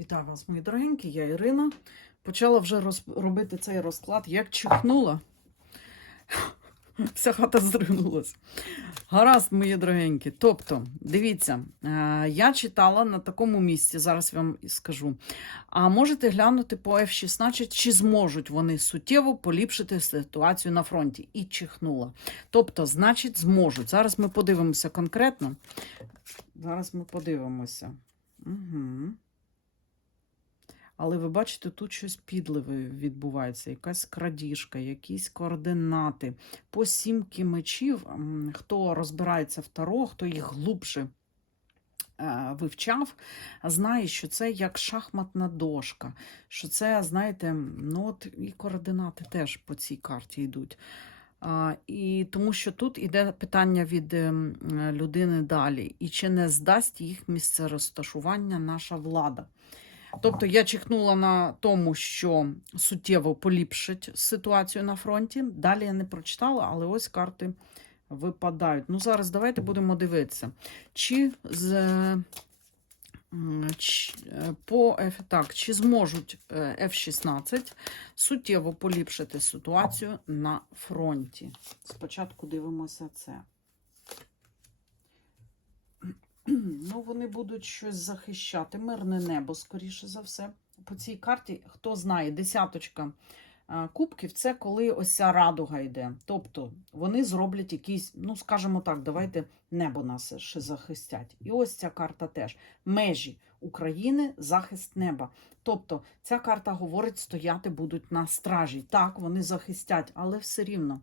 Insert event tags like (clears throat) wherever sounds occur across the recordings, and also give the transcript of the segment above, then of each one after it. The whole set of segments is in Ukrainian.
Вітаю вас, мої дорогенькі, я Ірина. Почала вже роз... робити цей розклад, як чихнула. Вся хата зринулась. Гаразд, мої дорогенькі. Тобто, дивіться, е, я читала на такому місці, зараз вам скажу. А можете глянути по F-16, чи зможуть вони суттєво поліпшити ситуацію на фронті. І чихнула. Тобто, значить, зможуть. Зараз ми подивимося конкретно. Зараз ми подивимося. Угу. Але ви бачите, тут щось підливе відбувається, якась крадіжка, якісь координати. По сімки мечів, хто розбирається в таро, хто їх глубше е, вивчав, знає, що це як шахматна дошка. Що це, знаєте, ну от і координати теж по цій карті йдуть. А, і тому що тут іде питання від ем, людини далі. І чи не здасть їх місце розташування наша влада? Тобто я чихнула на тому, що суттєво поліпшить ситуацію на фронті. Далі я не прочитала, але ось карти випадають. Ну, зараз давайте будемо дивитися. Чи з ч- е, по так, чи зможуть е, F-16 суттєво поліпшити ситуацію на фронті? Спочатку дивимося це. (clears throat) Ну, вони будуть щось захищати. Мирне небо, скоріше за все. По цій карті, хто знає, десяточка кубків це коли ось ця радуга йде. Тобто вони зроблять якийсь, ну, скажімо так, давайте небо нас ще захистять. І ось ця карта теж. Межі України, захист неба. Тобто ця карта говорить, стояти будуть на стражі. Так, вони захистять, але все рівно.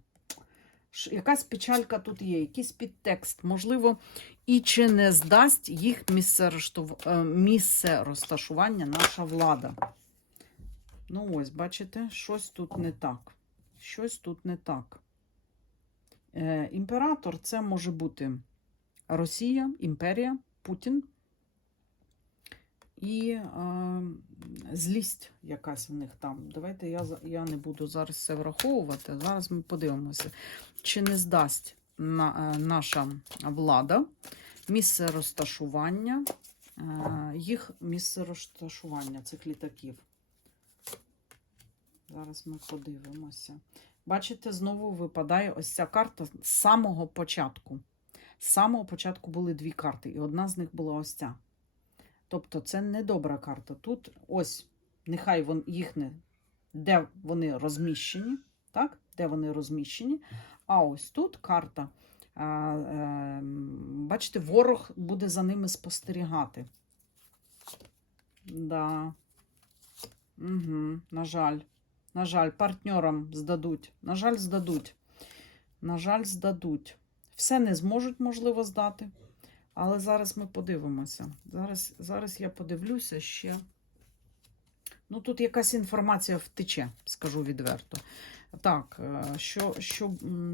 Якась печалька тут є, якийсь підтекст, можливо, і чи не здасть їх е, місце розташування наша влада. Ну, ось, бачите, щось тут не так. Щось тут не так. Е, імператор це може бути Росія, імперія, Путін. І е, злість якась в них там. Давайте я, я не буду зараз це враховувати. Зараз ми подивимося, чи не здасть на, е, наша влада місце розташування, е, їх місце розташування цих літаків. Зараз ми подивимося. Бачите, знову випадає ось ця карта з самого початку. З самого початку були дві карти, і одна з них була ось ця. Тобто це не добра карта. Тут ось, нехай вон, їхне, де вони розміщені, так? Де вони розміщені. А ось тут карта. А, е, бачите, ворог буде за ними спостерігати. Да. Угу, на жаль. На жаль, партнерам здадуть. На жаль, здадуть. На жаль, здадуть. Все не зможуть, можливо, здати. Але зараз ми подивимося. Зараз, зараз я подивлюся ще. Ну, тут якась інформація втече, скажу відверто. Так, е, що, що,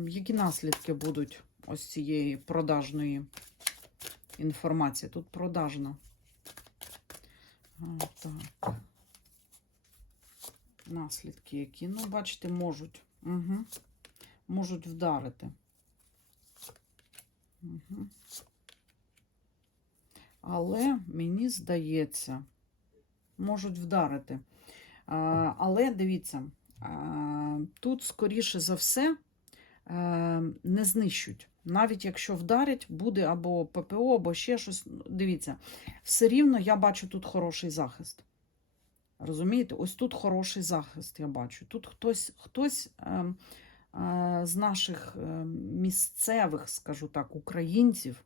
які наслідки будуть ось цієї продажної інформації? Тут продажна. Так. Наслідки які? Ну, бачите, можуть. Угу. Можуть вдарити. Угу. Але мені здається, можуть вдарити. Але дивіться, тут, скоріше за все, е, не знищуть. Навіть якщо вдарять, буде або ППО, або ще щось. Дивіться, все рівно я бачу тут хороший захист. Розумієте? Ось тут хороший захист, я бачу. Тут хтось, хтось е, е, з наших е, місцевих, скажу так, українців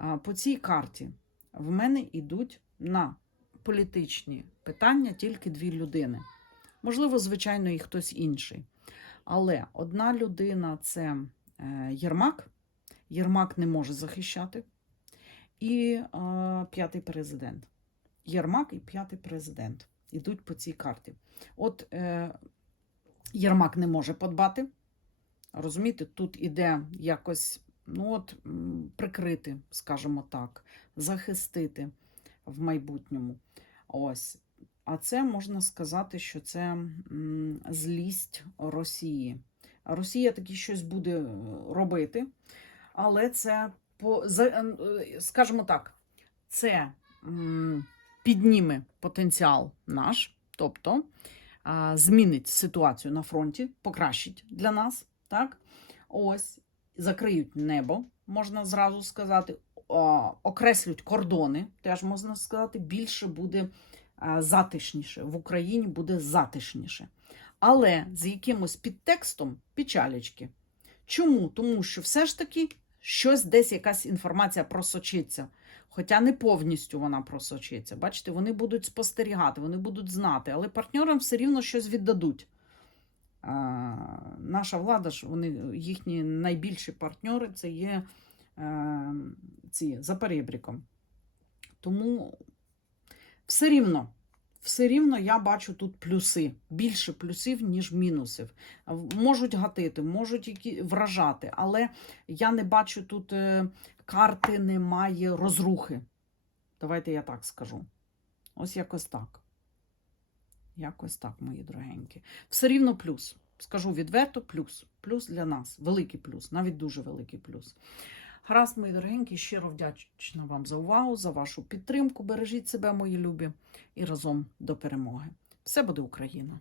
е, по цій карті в мене йдуть на політичні питання тільки дві людини. Можливо, звичайно, і хтось інший. Але одна людина це е, Єрмак. Єрмак не може захищати. І е, п'ятий президент. Єрмак і п'ятий президент ідуть по цій карті. От е, Єрмак не може подбати. Розумієте, тут іде якось ну от, прикрити, скажімо так, захистити в майбутньому. Ось. А це можна сказати, що це злість Росії. Росія таки щось буде е, робити, але це по е, скажімо так, це підніме потенціал наш, тобто змінить ситуацію на фронті, покращить для нас. Так? Ось, закриють небо, можна зразу сказати, окреслють кордони, теж можна сказати, більше буде затишніше. В Україні буде затишніше. Але з якимось підтекстом печалечки. Чому? Тому що все ж таки щось десь якась інформація просочиться. Хоча не повністю вона просочиться. Бачите, вони будуть спостерігати, вони будуть знати, але партнерам все рівно щось віддадуть. Наша влада ж, вони, їхні найбільші партнери це є е, ці за перебріком. Тому все рівно, все рівно я бачу тут плюси. Більше плюсів, ніж мінусів. Можуть гатити, можуть які вражати, але я не бачу тут е, карти, немає розрухи. Давайте я так скажу. Ось якось так. Якось так, мої дорогенькі. Все рівно плюс. Скажу відверто, плюс. Плюс для нас. Великий плюс, навіть дуже великий плюс. Гаразд, мої дорогенькі, щиро вдячна вам за увагу, за вашу підтримку. Бережіть себе, мої любі, і разом до перемоги. Все буде Україна!